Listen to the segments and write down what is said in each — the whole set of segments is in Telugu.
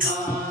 రూపమ్మా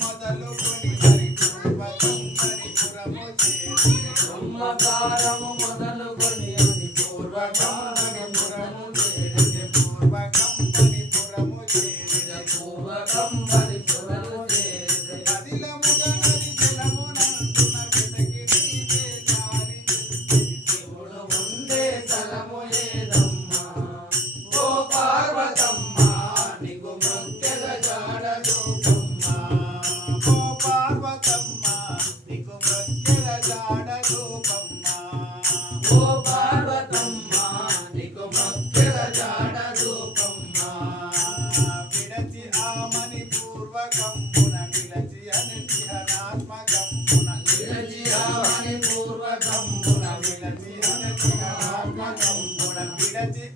మొదలుకొని మరి పూర్వకంబరిపురము చేరిరే బ్రహ్మకారము été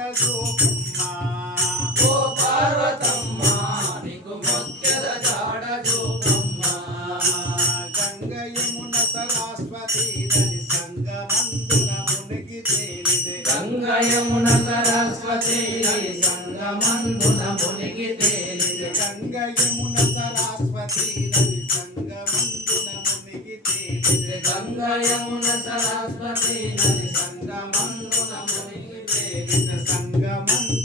శ్రీ గంగయమున సరస్వతి నది సంగమందున మునిగి సంగమం.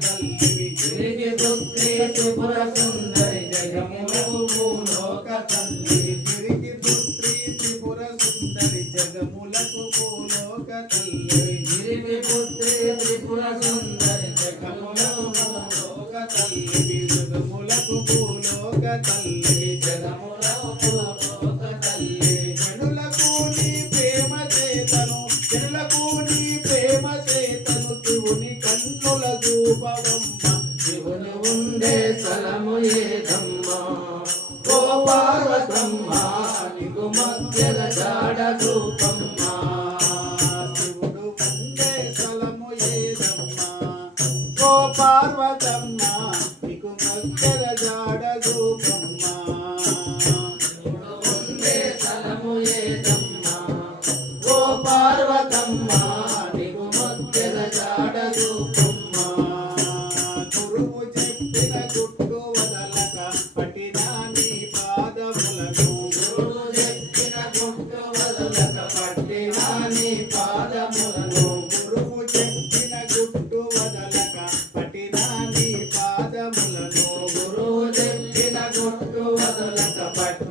తల్లివి తిరిగి దుర్గే త్రిపుర సుందరి జగములు భూలోక తల్లివి తిరిగి దుర్గే త్రిపుర సుందరి జగములకు భూలోక తల్లివి తిరిగి తల్లి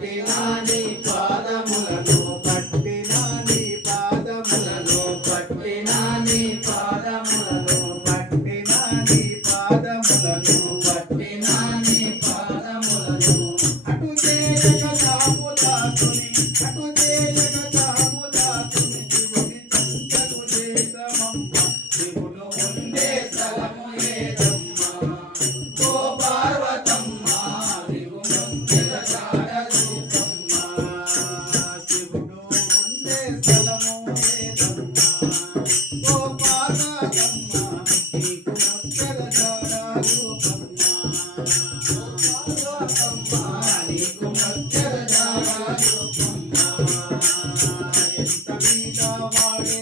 Happy ಮಾಡಿದ ಮಾಡೇ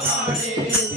ಕಾವಾಡಿ